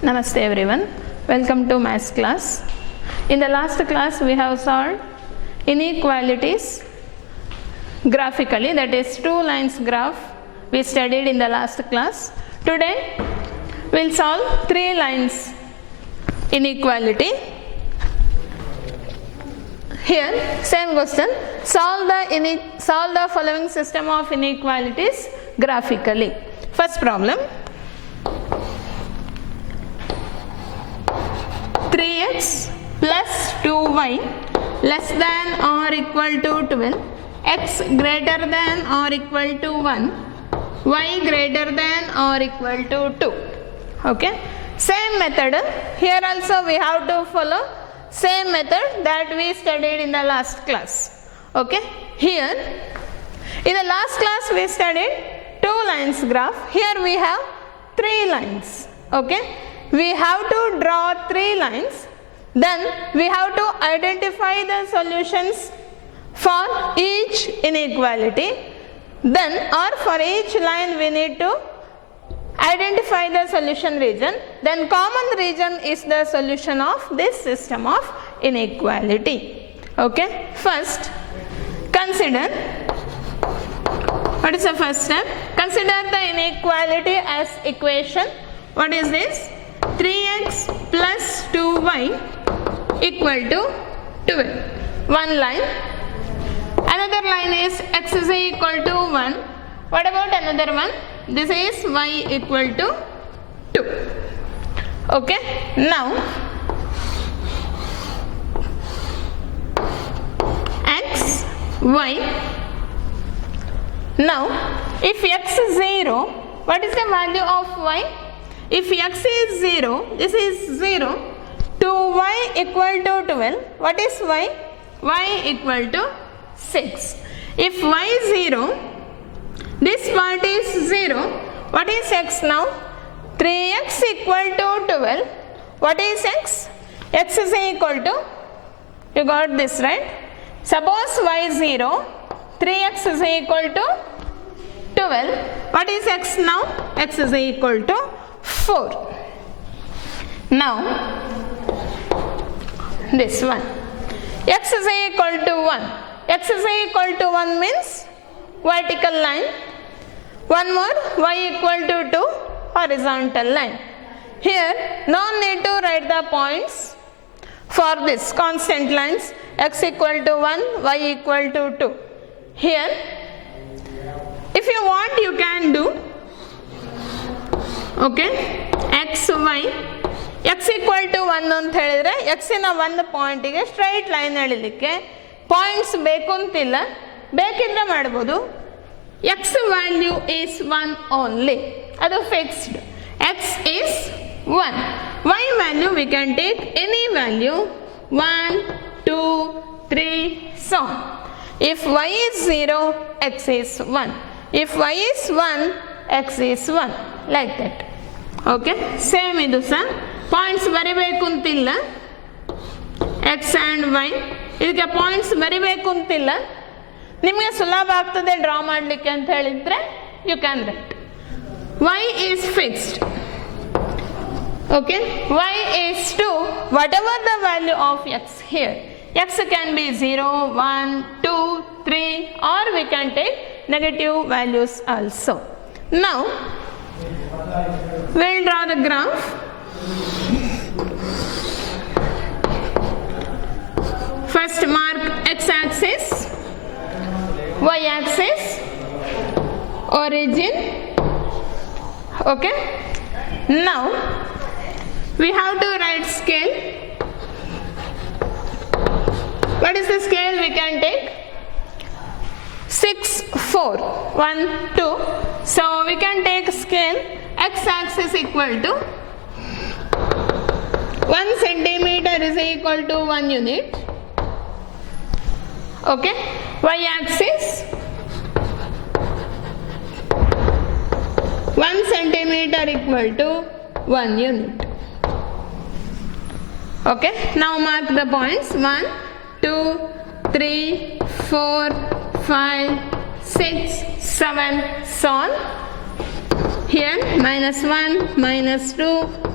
Namaste everyone, welcome to maths class. In the last class we have solved inequalities graphically, that is two lines graph we studied in the last class. Today we will solve three lines inequality. Here same question, solve the following system of inequalities graphically. First problem, 3x plus 2y less than or equal to 12, x greater than or equal to 1, y greater than or equal to 2. Okay, same method. Here also we have to follow same method that we studied in the last class. Okay, here in the last class we studied two lines graph. Here we have three lines. Okay, we have to draw three lines, then we have to identify the solutions for each inequality, then or for each line we need to identify the solution region, then common region is the solution of this system of inequality. Okay, first consider, what is the first step? Consider the inequality as equation. What is this? 3x plus 2y equal to 12. One line. Another line is x is equal to 1. What about another one? This is y equal to 2. Okay. Now x, y. Now if x is 0, what is the value of y? If x is 0, this is 0, to y equal to 12, what is y? Y equal to 6. If y is 0, this part is 0, what is x now? 3x equal to 12, what is x? X is equal to, you got this right? Suppose y is 0, 3x is equal to 12, what is x now? X is equal to 4. Now this one, x is equal to 1. X is equal to 1 means vertical line. One more, y equal to 2, horizontal line. Here no need to write the points for this constant lines, x equal to 1, y equal to 2. Here if you want you can do, okay, x, y, x equal to 1 ಅಂತ ಹೇಳಿದ್ರೆ x ನ ಒಂದು ಪಾಯಿಂಟಿಗೆ straight line ಎಳಿಲಿಕ್ಕೆ points ಬೇಕು ಅಂತಿಲ್ಲ, ಬೇಕಿದ್ರೆ ಮಾಡ್ಬೋದು. x value is 1 only, ಅದು fixed. x is 1. y value we can take any value 1, 2, 3 so on. If y is 0, x is 1. If y is 1, x is 1, like that. Okay, same ಇದು sir, points ಬರಿಬೇಕು ಅಂತಿಲ್ಲ. x and y ಇದಕ್ಕೆ points ಬರಿಬೇಕು ಅಂತಿಲ್ಲ, ನಿಮಗೆ ಸುಲಭ ಆಗ್ತದೆ draw ಮಾಡಲಿಕ್ಕೆ ಅಂತ ಹೇಳಿದ್ರೆ you can write. y is fixed. Okay, y is 2, whatever the value of x here. X can be 0, 1, 2, 3 or we can take negative values also. Now we will draw the graph. First mark x-axis, y-axis, origin. Okay. Now we have to write scale. What is the scale we can take? 6, 4, 1, 2. So we can take scale x-axis equal to 1 centimeter is equal to 1 unit. Okay. Y-axis 1 centimeter equal to 1 unit. Okay. Now mark the points 1, 2, 3, 4, 5, 6, 7, so on. Here -1, -2,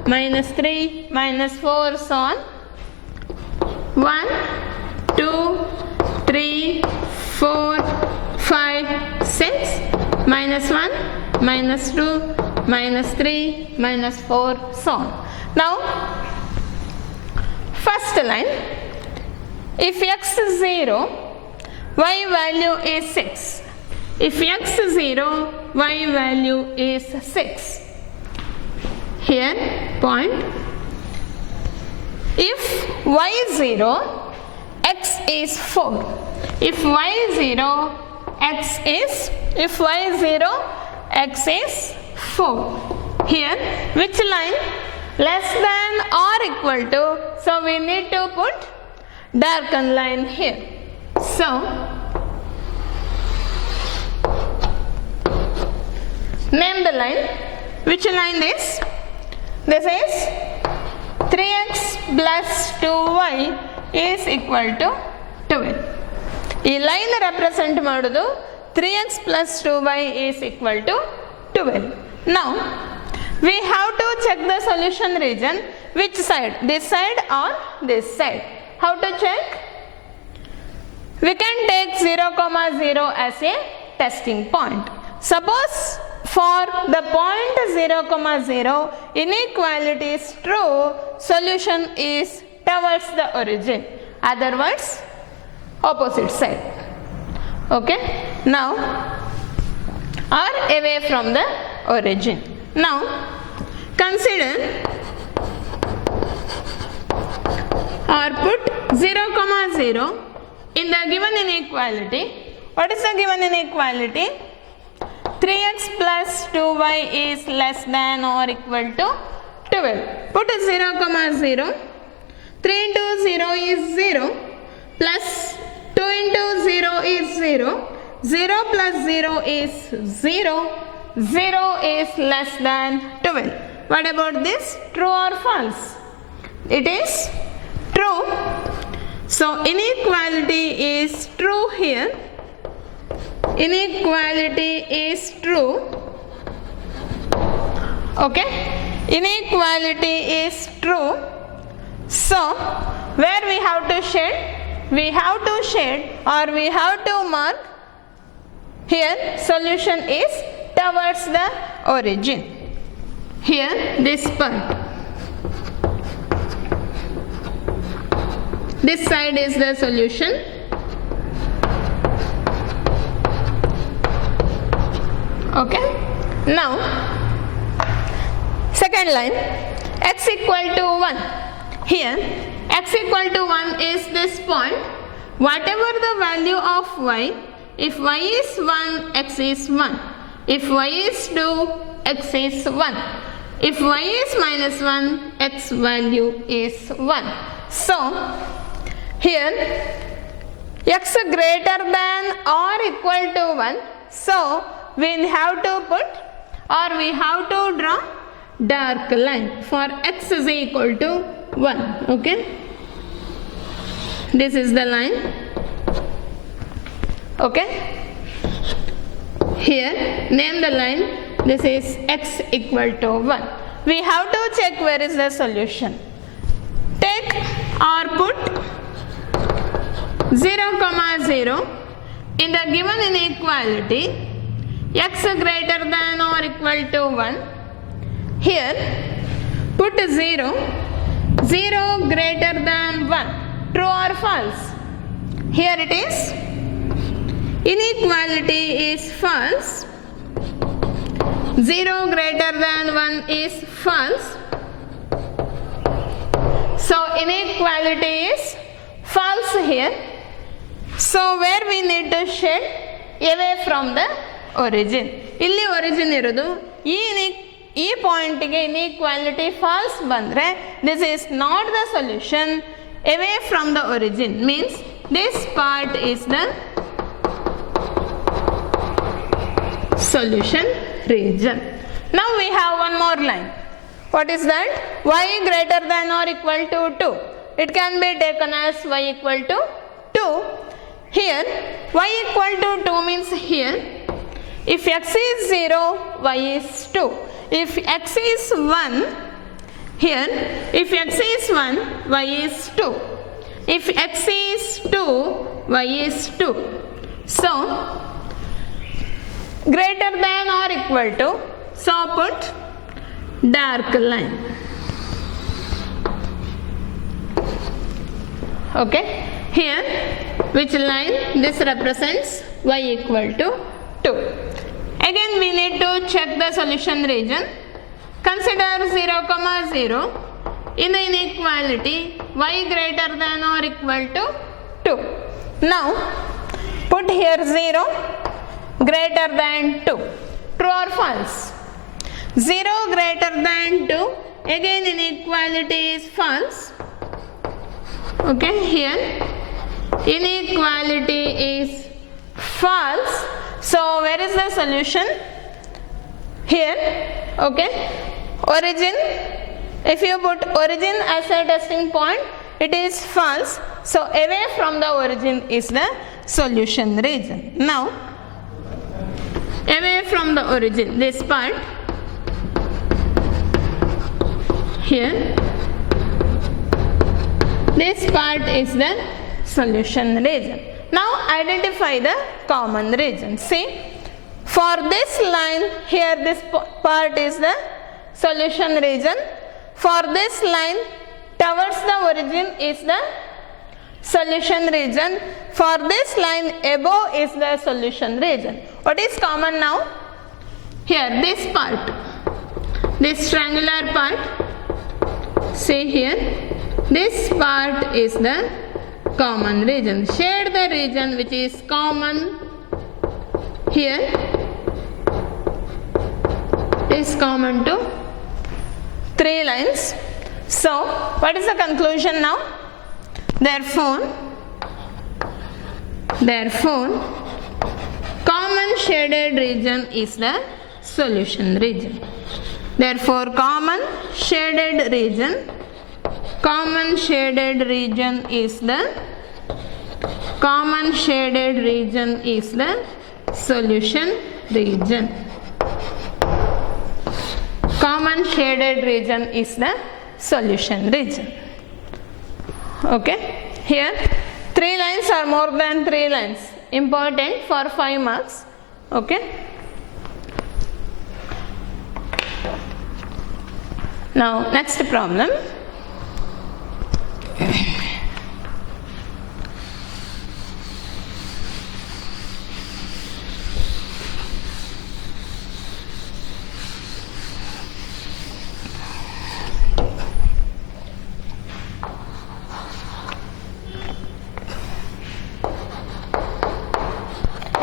minus 3, minus 4, so on. 1, 2, 3, 4, 5, 6, minus 1, minus 2, minus 3, minus 4, so on. Now, first line, if x is 0, y value is 6. If x is 0, y value is 6. Here, point. If y is 0, x is 4. If y is 0, x is, if y is 0, x is 4. Here, which line? Less than or equal to, so we need to put darken line here. So, name the line. Which line this? This is 3x plus 2y is equal to 12. ಈ line represent ಮಾಡೋದು 3x plus 2y is equal to 12. Now, we have to check the solution region. Which side? This side or this side? How to check? We can take 0, 0 as a testing point. Suppose for the point 0, 0, inequality is true, solution is towards the origin. Otherwise, opposite side. Okay? Now, or away from the origin. Now, consider or put 0, 0 in the given inequality. What is the given inequality? 3x plus 2y is less than or equal to 12. Put 0, 0. 3 into 0 is 0 plus 2 into 0 is 0. 0 plus 0 is 0. 0 is less than 12. What about this? True or false? It is true. So inequality is true here. Inequality is true. Okay? Inequality is true. So, where we have to shade? We have to shade or we have to mark here solution is towards the origin. Here this part. This side is the solution. Okay. Now, second line, x equal to 1. Here, x equal to 1 is this point. Whatever the value of y, if y is 1, x is 1. If y is 2, x is 1. If y is minus 1, x value is 1. So, here, x greater than or equal to 1. So, we have to put or we have to draw dark line for x is equal to 1. Okay, this is the line. Okay, here name the line. This is x equal to 1. We have to check where is the solution. Take or put 0, 0 in the given inequality. X greater than or equal to 1. Here, put 0. 0 greater than 1. True or false? Here it is. Inequality is false. 0 greater than 1 is false. So, inequality is false here. So, where we need to shade? Away from the origin. ಇಲ್ಲಿ origin ಇರೋದು ಈ ಪಾಯಿಂಟ್ಗೆ inequality falls ಬಂದರೆ this is not the solution. Away from the origin means this part is the solution region. Now we have one more line. What is that? Y greater than or equal to 2. It can be taken as y equal to 2. Here y equal to 2 means here if x is 0, y is 2. If x is 1, here if x is 1, y is 2. If x is 2, y is 2. So, greater than or equal to, so put dark line. Okay, here which line? This represents y equal to 2. Again we need to check the solution region. Consider 0, 0 in the inequality y greater than or equal to 2. Now put here 0 greater than 2. True or false? 0 greater than 2. Again inequality is false. Okay, here inequality is false. So where is the solution? Here. Okay, origin, if you put origin as a testing point, it is false. So away from the origin is the solution region. Now away from the origin, this part here, this part is the solution region. Now identify the common region. See, for this line here, this part is the solution region. For this line towards the origin is the solution region. For this line above is the solution region. What is common now? Here, this part, this triangular part, see here, this part is the common region. Shade the region which is common here. Is common to 3 lines. So, what is the conclusion now? Therefore, common shaded region is the solution region. Therefore, common shaded region is the solution region. Common shaded region is the solution region. Okay, here 3 lines or more than 3 lines, important for 5 marks. Okay, now next problem.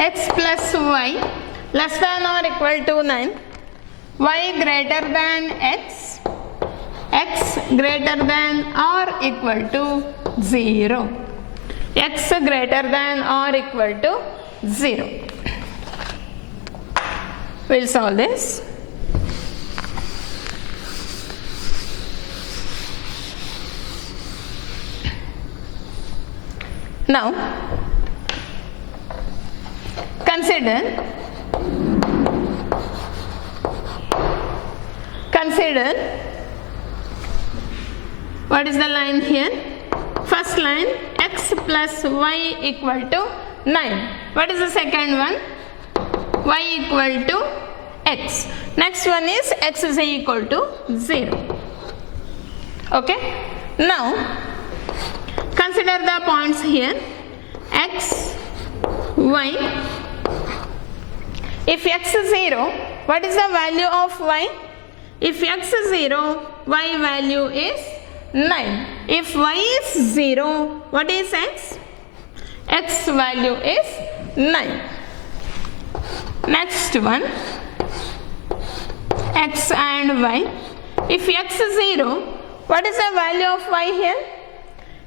X plus y less than or equal to 9, y greater than x, x greater than or equal to 0, x greater than or equal to 0. We will solve this. Now consider what is the line here? First line, x plus y equal to 9. What is the second one? Y equal to x. Next one is x is equal to 0. Okay. Now consider the points here, x, y. If x is 0, what is the value of y? If x is 0, y value is 9. If y is 0, what is x? X value is 9. Next one, x and y. If x is 0, what is the value of y here?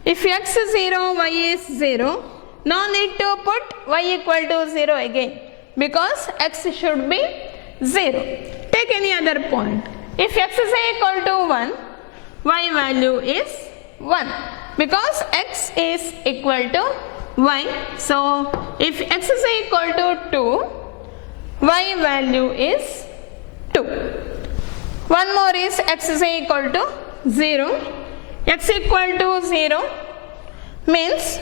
If x is 0, y is 0. No need to put y equal to 0 again, because x should be 0. Take any other point. If x is equal to 1, y value is 1, because x is equal to y. So if x is equal to 2, y value is 2. One more is x is equal to 0, x equal to 0 means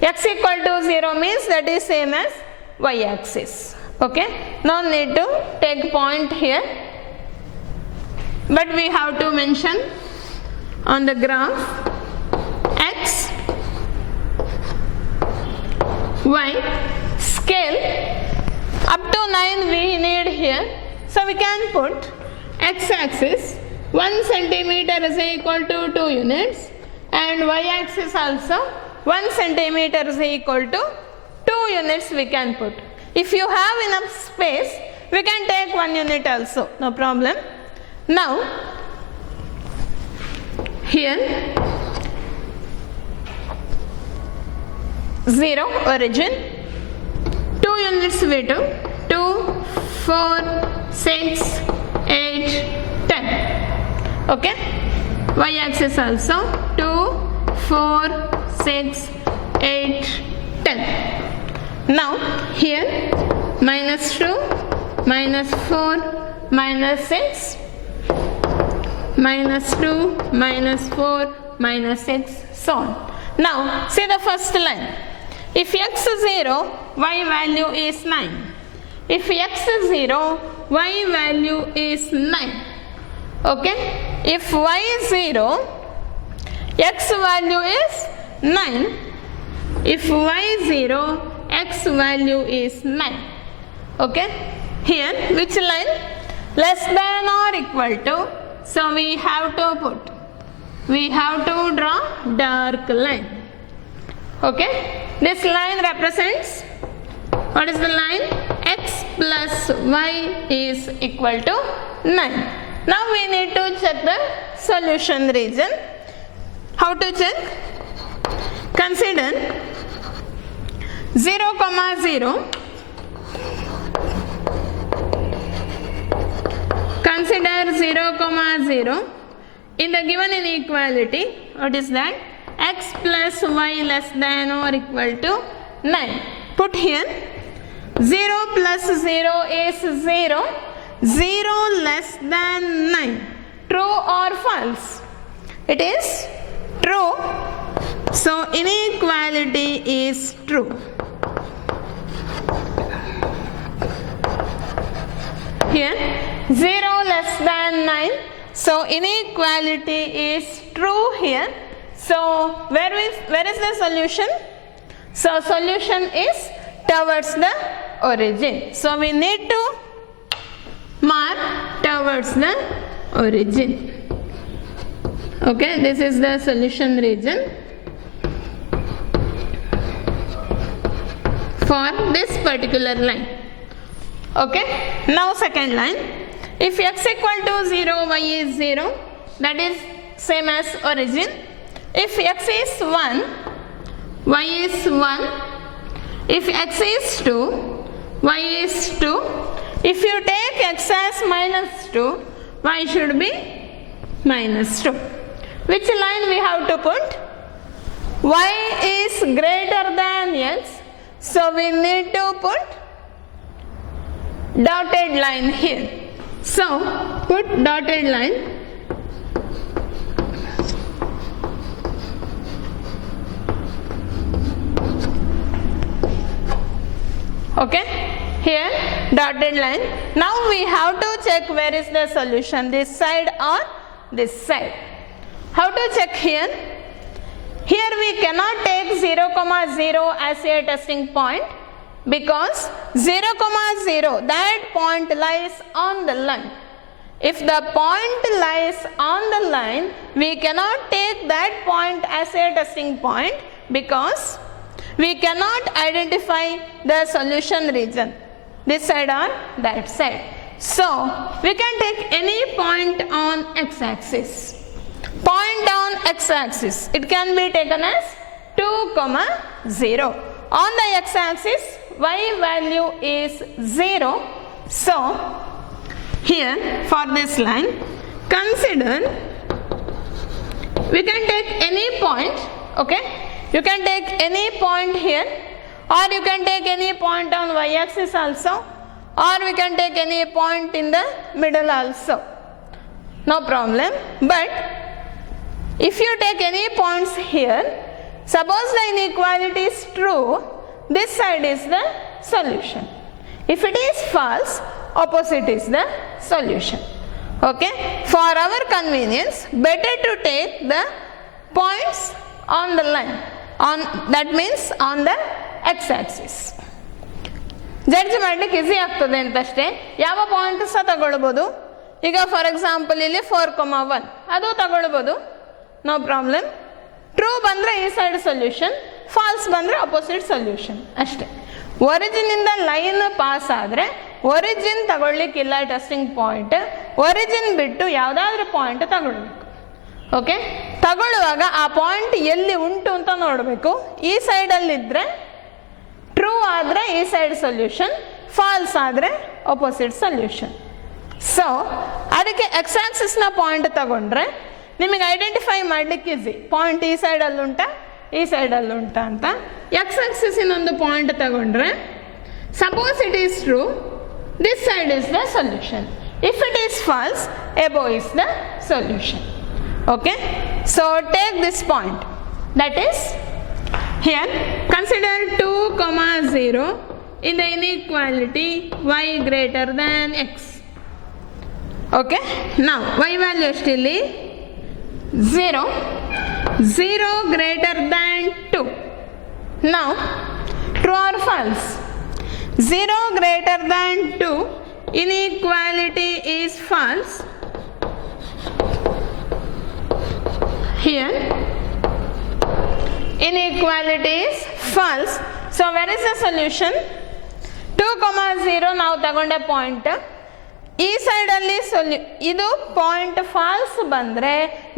that is same as y axis. Okay, no need to take point here, but we have to mention on the graph x, y, scale up to 9 we need here, so we can put x axis 1 centimeter is equal to 2 units and y axis also 1 centimeter is equal to 2 units we can put. If you have enough space, we can take 1 unit also, no problem. Now, here 0 origin, 2 units we took, 2, 4, 6, 8, 10. Okay, y axis also 2, 4, 6, 8, 10. Now here minus 2, minus 4, minus 6, minus 2, minus 4, minus 6, so on. Now see the first line. If x is 0, y value is 9. If x is 0, y value is 9. Okay. If y is 0, x value is 9. If y is 0, x value is 9. Okay. Here which line? Less than or equal to. So we have to draw dark line. Okay. This line represents, what is the line? X plus y is equal to 9. Now we need to check the solution region. How to check? Consider 0, 0. Consider 0, 0 in the given inequality. What is that? X plus y less than or equal to 9. Put here 0 plus 0 is 0. 0 less than 9. True or false? It is true. So inequality is true. Here 0 less than 9. So inequality is true here. So where is the solution? So solution is towards the origin. So we need to mark towards the origin. Okay, this is the solution region for this particular line. Okay, now second line. If x equal to 0, y is 0, that is same as origin. If x is 1, y is 1. If x is 2, y is 2. If you take x as minus 2, y should be minus 2. Which line we have to put? Y is greater than x. So we need to put dotted line here. So put dotted line. Okay, here dotted line. Now we have to check where is the solution, this side or this side. How to check here? Here we cannot take 0, 0 as a testing point because 0, 0, that point lies on the line. If the point lies on the line, we cannot take that point as a testing point because we cannot identify the solution region, this side or that side. So we can take any point on x-axis. Point on x-axis, it can be taken as 2, 0. On the x-axis, y value is 0. So here for this line, consider we can take any point. Okay, you can take any point here, or you can take any point on y-axis also, or we can take any point in the middle also. no problem. But if you take any points here, suppose the inequality is true, this side is the solution. If it is false, opposite is the solution. Okay, for our convenience, better to take the points on the line, on that means on the x-axis. Judge ಮಾಡ್ಲಿಕ್ಕೆ easy ಆಗ್ತದೆ ಅಂತಷ್ಟೇ. ಯಾವ point ಸಹ ತಗೊಳ್ಬೋದು. ಈಗ for example ಇಲ್ಲಿ 4,1 ಅದು ತಗೊಳ್ಬೋದು, no problem. True ಬಂದರೆ ಈ ಸೈಡ್ ಸೊಲ್ಯೂಷನ್, ಫಾಲ್ಸ್ ಬಂದರೆ ಅಪೋಸಿಟ್ ಸೊಲ್ಯೂಷನ್ ಅಷ್ಟೇ. ಒರಿಜಿನಿಂದ ಲೈನ್ ಪಾಸ್ ಆದರೆ ಒರಿಜಿನ್ ತಗೊಳ್ಲಿಕ್ಕಿಲ್ಲ ಟೆಸ್ಟಿಂಗ್ ಪಾಯಿಂಟ್. ಒರಿಜಿನ್ ಬಿಟ್ಟು ಯಾವುದಾದ್ರೂ ಪಾಯಿಂಟ್ ತಗೊಳ್ಬೇಕು. ಓಕೆ, ತಗೊಳ್ಳುವಾಗ ಆ ಪಾಯಿಂಟ್ ಎಲ್ಲಿ ಉಂಟು ಅಂತ ನೋಡಬೇಕು. ಈ ಸೈಡಲ್ಲಿದ್ದರೆ ಟ್ರೂ ಆದರೆ ಈ ಸೈಡ್ ಸೊಲ್ಯೂಷನ್, ಫಾಲ್ಸ್ ಆದರೆ ಅಪೋಸಿಟ್ ಸೊಲ್ಯೂಷನ್. ಸೊ ಅದಕ್ಕೆ ಎಕ್ಸ್ ಆಕ್ಸಿಸ್ನ ಪಾಯಿಂಟ್ ತಗೊಂಡ್ರೆ ನಿಮಗೆ ಐಡೆಂಟಿಫೈ ಮಾಡಲಿಕ್ಕೆ ಈಸಿ. ಪಾಯಿಂಟ್ ಈ ಸೈಡಲ್ಲುಂಟಾ ಈ ಸೈಡಲ್ಲುಂಟಾ ಅಂತ. ಎಕ್ಸ್ ಆಕ್ಸಿಸಿನೊಂದು ಪಾಯಿಂಟ್ ತಗೊಂಡ್ರೆ suppose it is true, this side is the solution. If it is false, above is the solution. Okay, so take this point, that is here consider 2,0 in the inequality y greater than x. Okay, now y value ಎಷ್ಟಿಲ್ಲಿ 0, 0 greater than 2. Now true or false? 0 greater than 2, inequality is false. Here inequality is false. So where is the solution? 2,0 ನಾವು ತಗೊಂಡ point ಈ ಸೈಡಲ್ಲಿ ಇದು point falls ಬಂದರೆ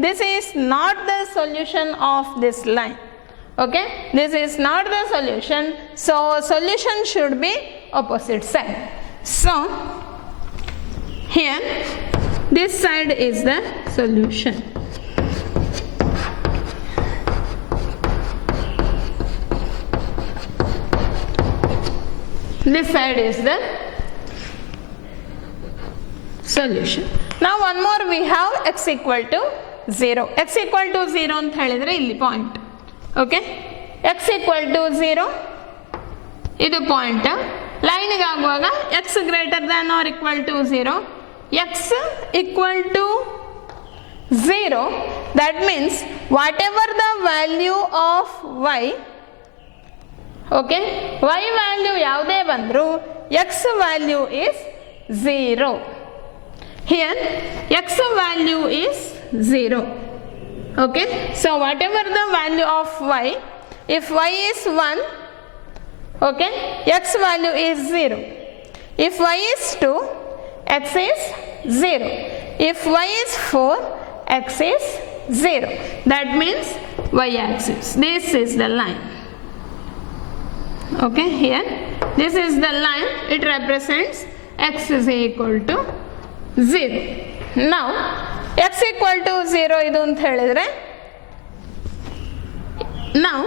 this is not the solution of this line. Okay, this is not the solution. So solution should be opposite side. So here this side is the solution. This side is the solution. Now one more we have x equal to 0. X equal to 0 ಅಂತ ಹೇಳಿದ್ರೆ ಇಲ್ಲಿ point. Okay, x equal to 0 ಇದು point. ಲೈನಿಗೆ ಆಗುವಾಗ x greater than or equal to 0, x equal to 0, that means whatever the value of y, okay, y value ಯಾವುದೇ ಬಂದರೂ x value is 0. Here x value is 0. Okay, so whatever the value of y, if y is 1, okay, x value is 0. If y is 2, x is 0. If y is 4, x is 0. That means y axis. This is the line. Okay, here this is the line, it represents x is equal to 0. Now x equal to 0 ಇದು ಅಂತ ಹೇಳಿದ್ರೆ now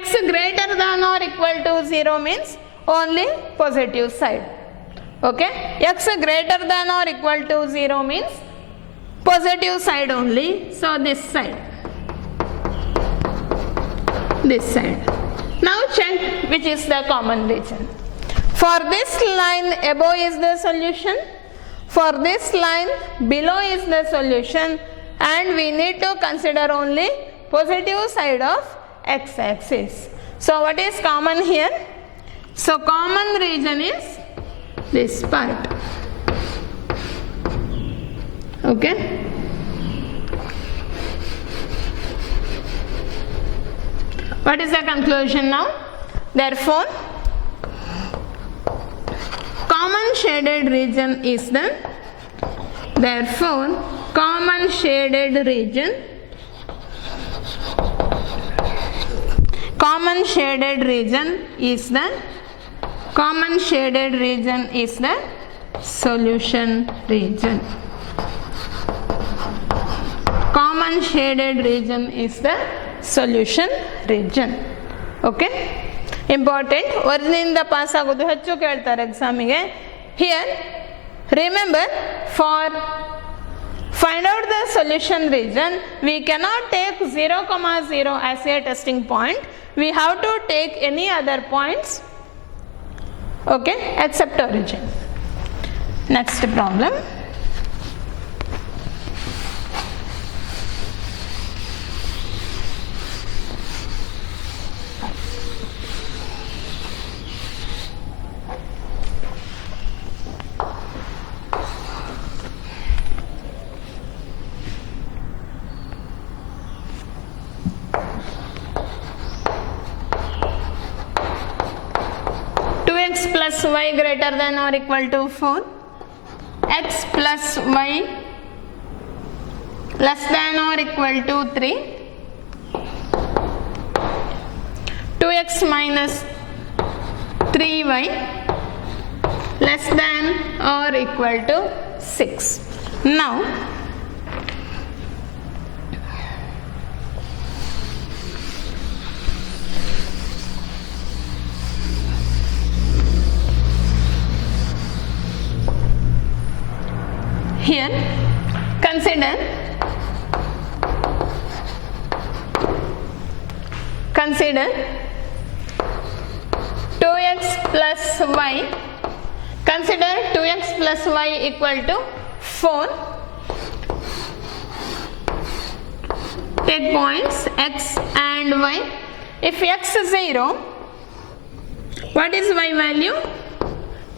x greater than or equal to 0 means only positive side. Okay, x greater than or equal to 0 means positive side only. So this side, this side. Now check which is the common region. For this line above is the solution, for this line below is the solution, and we need to consider only positive side of x-axis. So what is common here? So common region is this part. Okay, what is the conclusion now? Therefore common shaded region is the, therefore common shaded region, common shaded region is the, common shaded region is the solution region. Common shaded region is the solution region. Okay, important. ಒರಿಜಿನಿಂದ pass ಆಗೋದು ಹೆಚ್ಚು ಕೇಳ್ತಾರೆ ಎಕ್ಸಾಮಿಗೆ. Here remember, for Find out the solution region. We cannot take 0, 0 as a testing point. We have to take any other points, okay, except origin. Next problem. X plus y greater than or equal to 4, x plus y less than or equal to 3, 2x minus 3y less than or equal to 6. Now here consider 2x plus y, consider 2x plus y equal to 4. Take points x and y. If x is 0, what is y value?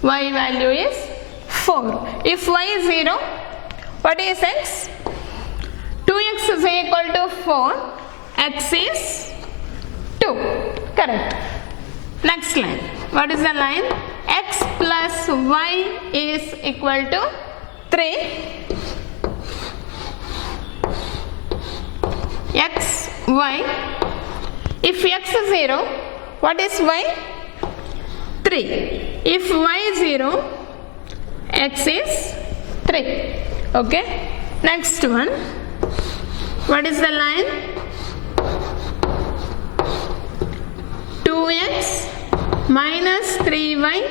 Y value is 4. If y is 0, what is x? 2x is equal to 4, x is 2. Correct. Next line. What is the line? X plus y is equal to 3. X, y. If x is 0, what is y? 3. If y is 0, x is 3. Okay. Next one. What is the line? 2x minus 3y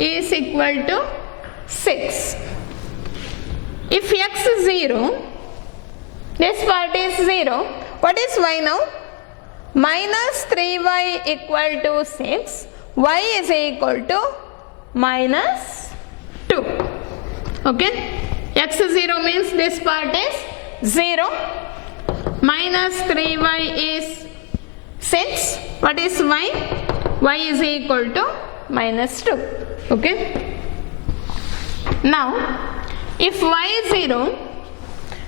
is equal to 6. If x is 0, this part is 0. What is y now? Minus 3y equal to 6. Y is equal to minus 2. Okay. X is 0 means this part is 0. Minus 3y is 6. What is y? Y is equal to minus 2. Okay. Now, if y is 0,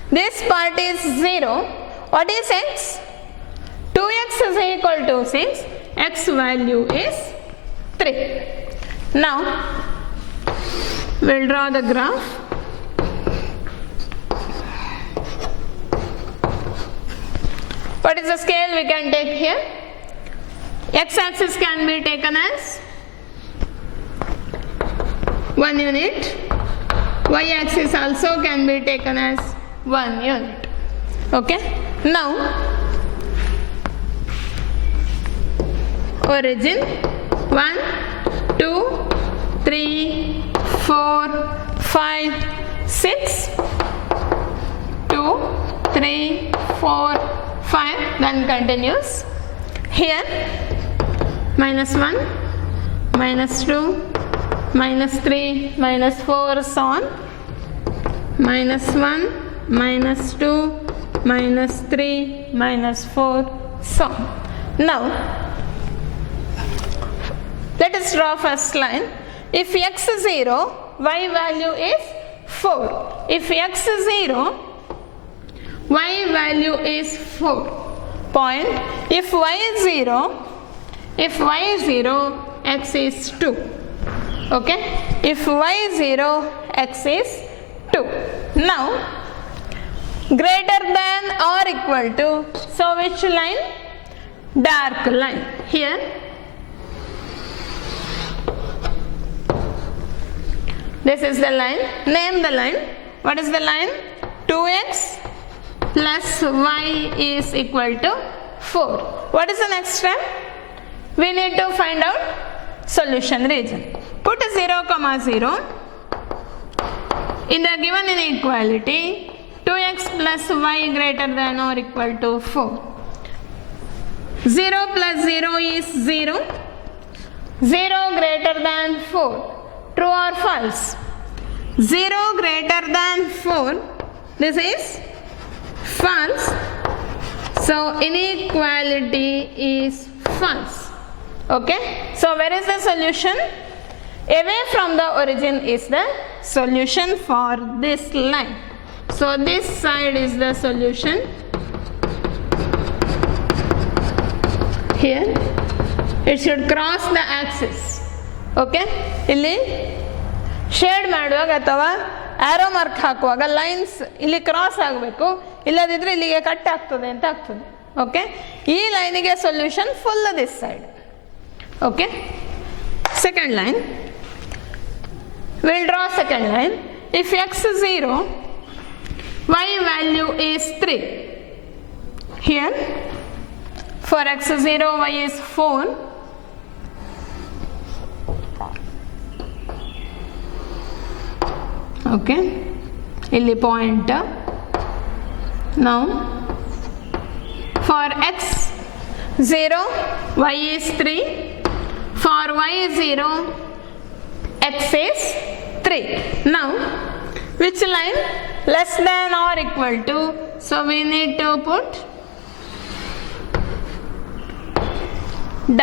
this part is 0. What is x? 2x is equal to 6. X value is 3. Now, we'll draw the graph. What is the scale we can take here? X-axis can be taken as 1 unit. Y-axis also can be taken as 1 unit. Okay. Now, origin 1, 2, 3, 4, 5, 6, 2, 3, 4, 5, then continues. Here minus 1, minus 2, minus 3, minus 4, so on. Minus 1, minus 2, minus 3, minus 4, so on. Now, let us draw first line. If x is 0, y value is 4. If x is 0, y value is 4. Point. If y is 0, x is 2. Okay. If y is 0, x is 2. Now, greater than or equal to, so which line? Dark line. Here, this is the line. Name the line. What is the line? 2x plus y is equal to 4. What is the next step? We need to find out solution region. Put 0, 0. In the given inequality, 2x plus y greater than or equal to 4. 0 plus 0 is 0. 0 greater than 4. True or false? 0 greater than 4. This is false. So inequality is false. Okay. So where is the solution? Away from the origin is the solution for this line. So this side is the solution. Here it should cross the axis. Okay. ಇಲ್ಲಿ shade ಮಾಡುವಾಗ ಅಥವಾ arrow mark ಹಾಕುವಾಗ lines ಇಲ್ಲಿ cross ಆಗಬೇಕು, ಇಲ್ಲದಿದ್ದರೆ ಇಲ್ಲಿಗೆ cut ಆಗ್ತದೆ ಅಂತ ಆಗ್ತದೆ. ಓಕೆ, ಈ ಲೈನಿಗೆ solution full this side. Okay, second line, will draw second line. If x 0, y value is 3. Here for x 0, y is 4. Okay, ಇಲ್ಲಿ point. Now for x 0, y is 3. For y 0, x is 3. Now which line? Less than or equal to, so we need to put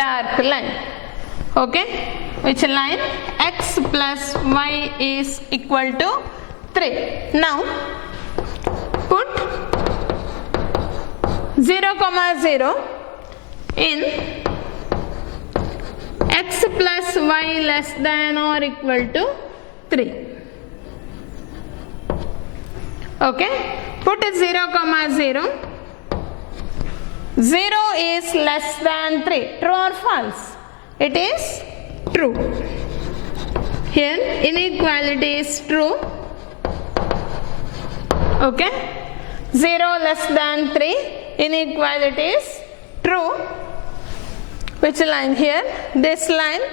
dark line. Okay, which line? X plus y is equal to 3. Now put 0, 0 in x plus y less than or equal to 3. Okay, put 0, 0. 0 is less than 3. True or false? It is true. Here inequality is true. Okay, 0 less than 3, inequality is true. Which line? Here this line.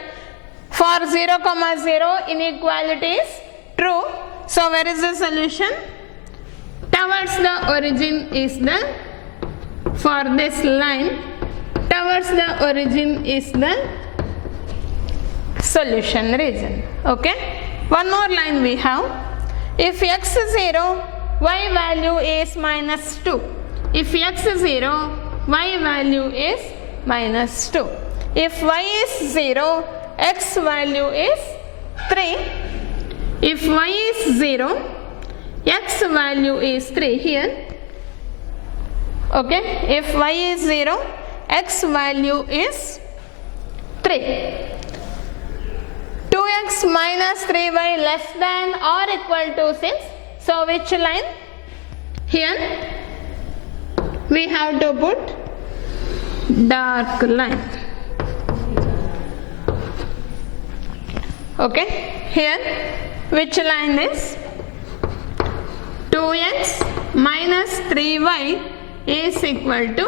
For 0, 0, inequality is true. So where is the solution? Towards the origin is the, for this line, towards the origin is the solution region. Okay, one more line we have. If x 0, y value is minus 2. If x 0, y value is minus 2. If y is 0, x value is 3. If y is 0, x value is 3. Here, okay, if y is 0, x value is 3. 2x minus 3y less than or equal to 6. So which line? Here we have to put dark line. Okay, here which line is? 2x minus 3y is equal to,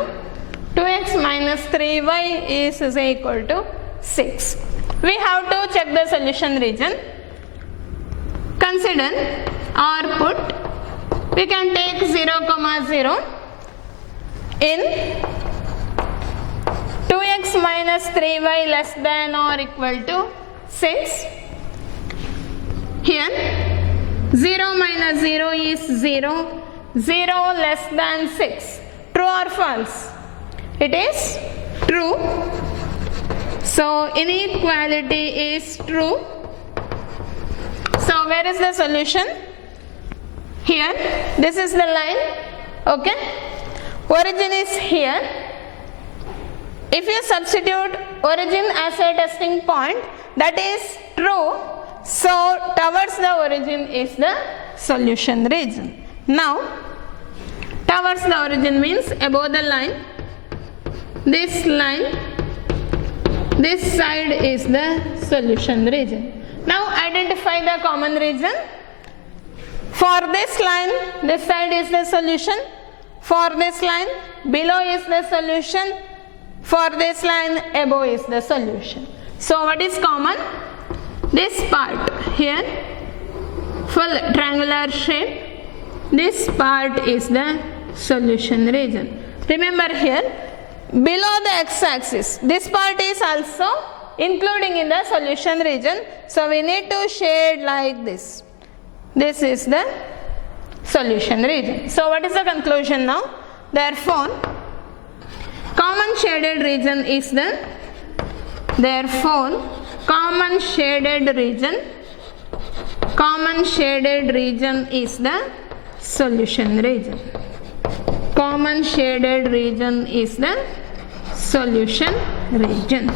2x minus 3y is equal to 6. We have to check the solution region. Consider or put, we can take 0, 0 in 2x minus 3y less than or equal to 6. Here 0 minus 0 is 0. 0 less than 6. True or false? It is true. So inequality is true. So where is the solution? Here, this is the line. Okay, origin is here. If you substitute origin as a testing point, that is true. So towards the origin is the solution region. Now towards the origin means above the line. This line, this side is the solution region. Now identify the common region. For this line, this side is the solution. For this line, below is the solution. For this line, above is the solution. So what is common? This part here, full triangular shape. This part is the solution region. Remember here, below the x-axis, this part is also including in the solution region. So we need to shade like this. This is the solution region. So what is the conclusion now? Therefore, common shaded region is the solution region. Common shaded region is the solution region.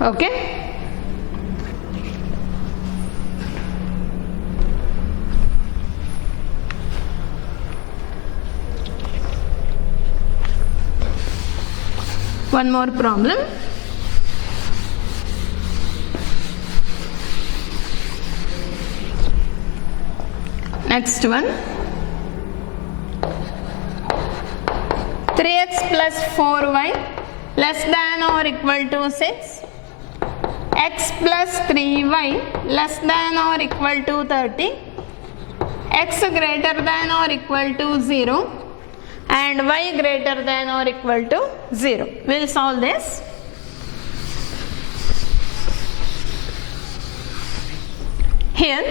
Okay. One more problem. Next one. 3x plus 4y less than or equal to 6. X plus 3y less than or equal to 30. X greater than or equal to 0. And y greater than or equal to 0. We will solve this. Here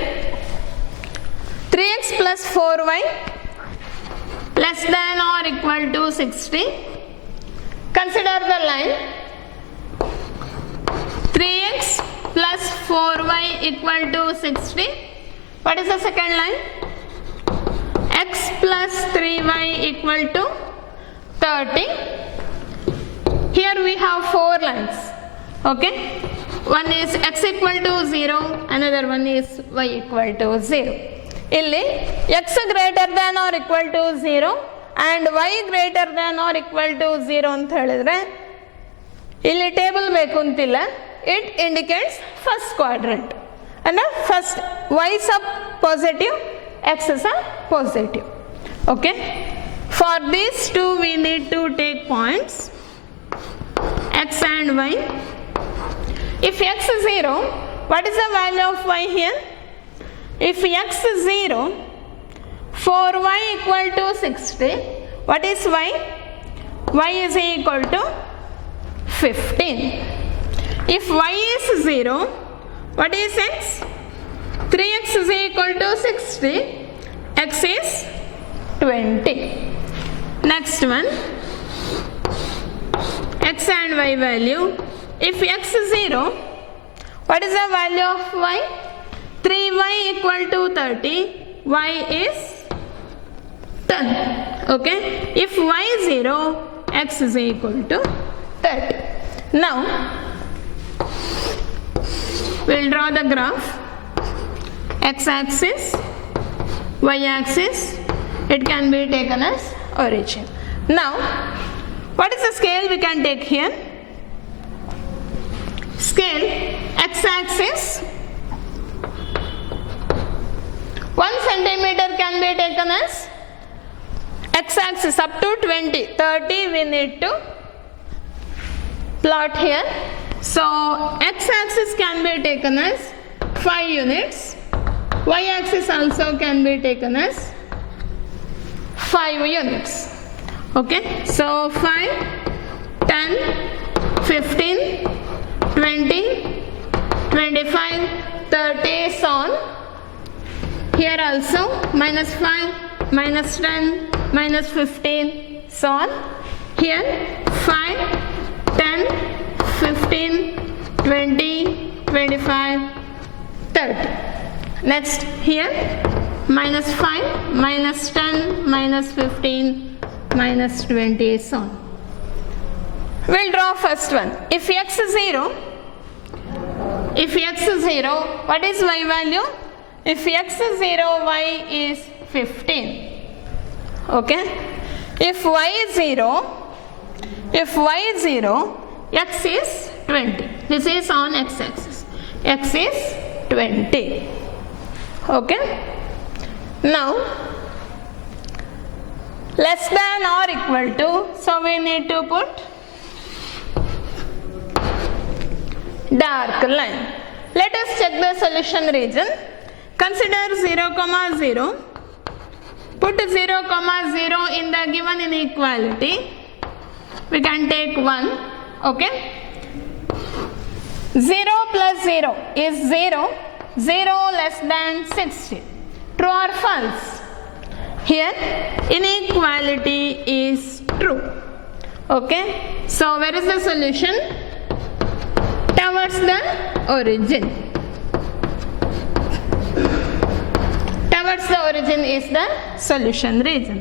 3x plus 4y less than or equal to 60. Consider the line 3x plus 4y equal to 60. What is the second line? X plus 3y equal to 30. Here we have 4 lines. Okay. One is x equal to 0, another one is y equal to 0. Illi x greater than or equal to 0 and y greater than or equal to 0 ಅಂತ ಹೇಳಿದ್ರೆ ಇಲ್ಲಿ table ಬೇಕು ಅಂತಿಲ್ಲ. It indicates first quadrant. And first y sub positive, x is a positive. Okay. For these two we need to take points x and y. If x is 0, what is the value of y here? If x is 0, for y equal to 60, what is y? Y is equal to 15. If y is 0, what is x? 3x is equal to 60, x is 20. Next one, x and y value. If x is 0, what is the value of y? 3y equal to 30, y is 10. Okay. If y is 0, x is equal to 30. Now, we will draw the graph. X-axis, y-axis, it can be taken as origin. Now, what is the scale we can take here? Scale, x-axis, 1 centimeter can be taken as x-axis up to 20. 30 we need to plot here. So, x-axis can be taken as 5 units. Y-axis also can be taken as 5 units. Okay. So, 5, 10, 15, 20, 25, 30, so on. Here also minus 5, minus 10, minus 15, so on. Here 5, 10, 15, 20, 25, 30. Next here minus 5, minus 10, minus 15, minus 20, so on. We will draw first one. If x is 0, what is y value? If x is 0, y is 15. Okay. If y is 0, x is 20. This is on x-axis. X is 20. Okay. Now, less than or equal to, so we need to put dark line. Let us check the solution region. Consider 0, 0. Put 0, 0 in the given inequality. We can take 1. Okay. 0 plus 0 is 0. 0 less than 60. True or false? Here inequality is true. Okay. So where is the solution? Towards the origin. Towards the origin is the solution region.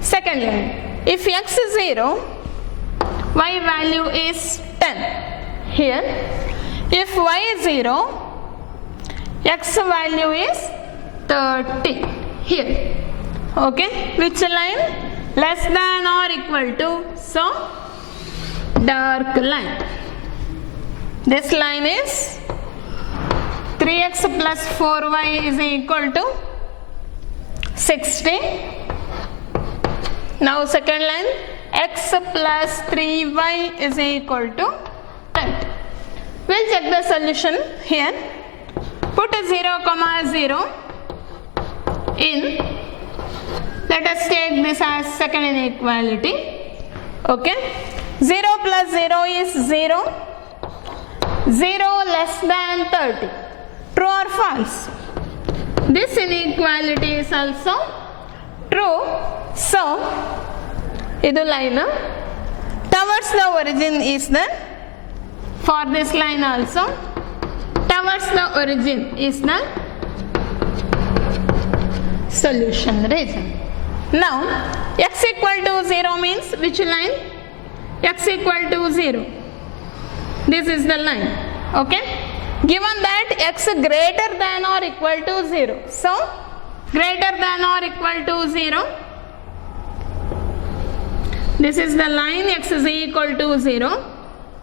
Second line. If x is 0, y value is 10. Here, if y is 0, x value is 30. Here. Okay. Which line? Less than or equal to. So, dark line. This line is 3x plus 4y is equal to 60. Now second line, x plus 3y is equal to 30. We'll check the solution here. Put a 0, 0 in. Let us take this as second inequality. Okay. 0 plus 0 is 0. 0 less than 30. True or false? This inequality is also true. So, idu line towards the origin is the, for this line also, towards the origin is the solution region. Now, x equal to 0 means which line? X equal to 0. This is the line. Okay. Given that x greater than or equal to 0. So, greater than or equal to 0. This is the line, x is equal to 0.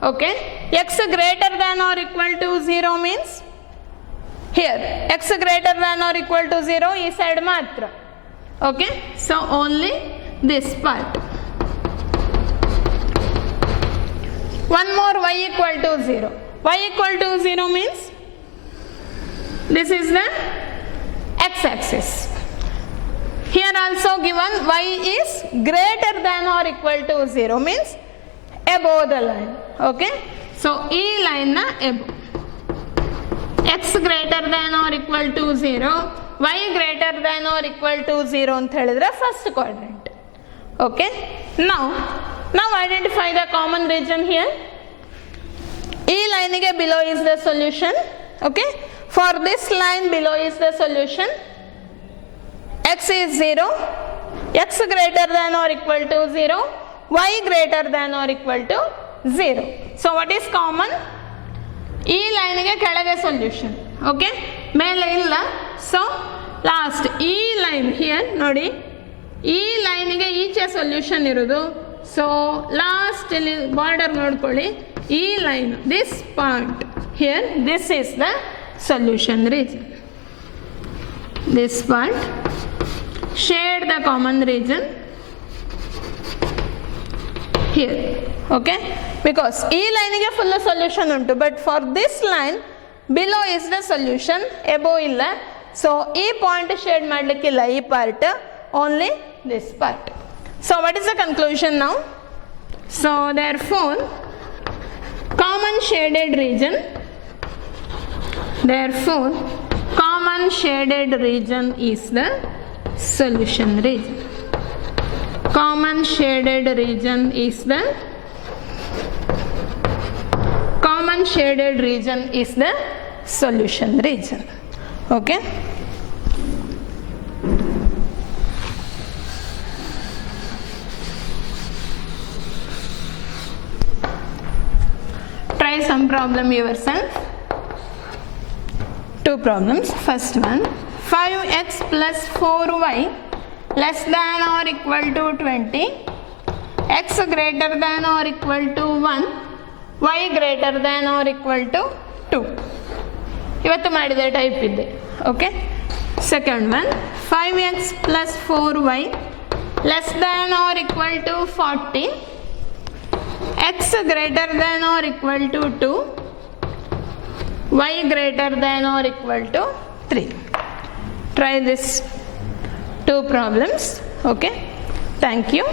Okay. X greater than or equal to 0 means here x greater than or equal to 0 is side matra. Okay. So, only this part. One more, y equal to 0. Y equal to 0 means this is the x-axis. Here also given y is greater than or equal to 0 means above the line. Okay. So, e line na above. X greater than or equal to 0, y greater than or equal to 0 ಅಂತ ಹೇಳಿದ್ರೆ first quadrant. Okay. Now identify the common region here. E line ge below is the solution. Okay. For this line below is the solution. X is 0. X greater than or equal to 0. Y greater than or equal to 0. So what is common? E line ge ಕೆಳಗೆ solution. Okay. ಮೇಲೆ ಇಲ್ಲ. So last E line here ನೋಡಿ. E line ge ಈಚೆ solution ಇರೋದು. So last ಇಲ್ಲಿ border ನೋಡ್ಕೊಳ್ಳಿ. E line, this part here, this is the solution region. This part, shade the common region here. Okay. Because E line ge full solution untu, but for this line below is the solution, above illa. So e point shade madlikkilla, e part, only this part. So what is the conclusion now? So therefore common shaded region, therefore common shaded region is the solution region. Common shaded region is the solution region. Okay. Try some problem yourself. Two problems. First one, 5x plus 4y less than or equal to 20, x greater than or equal to 1, y greater than or equal to 2. ಇವತ್ತು ಮಾಡಿದೆ type ಇದೆ. Okay. Second one, 5x plus 4y less than or equal to 40, x greater than or equal to 2, y greater than or equal to 3. Try this 2 problems. Okay, thank you.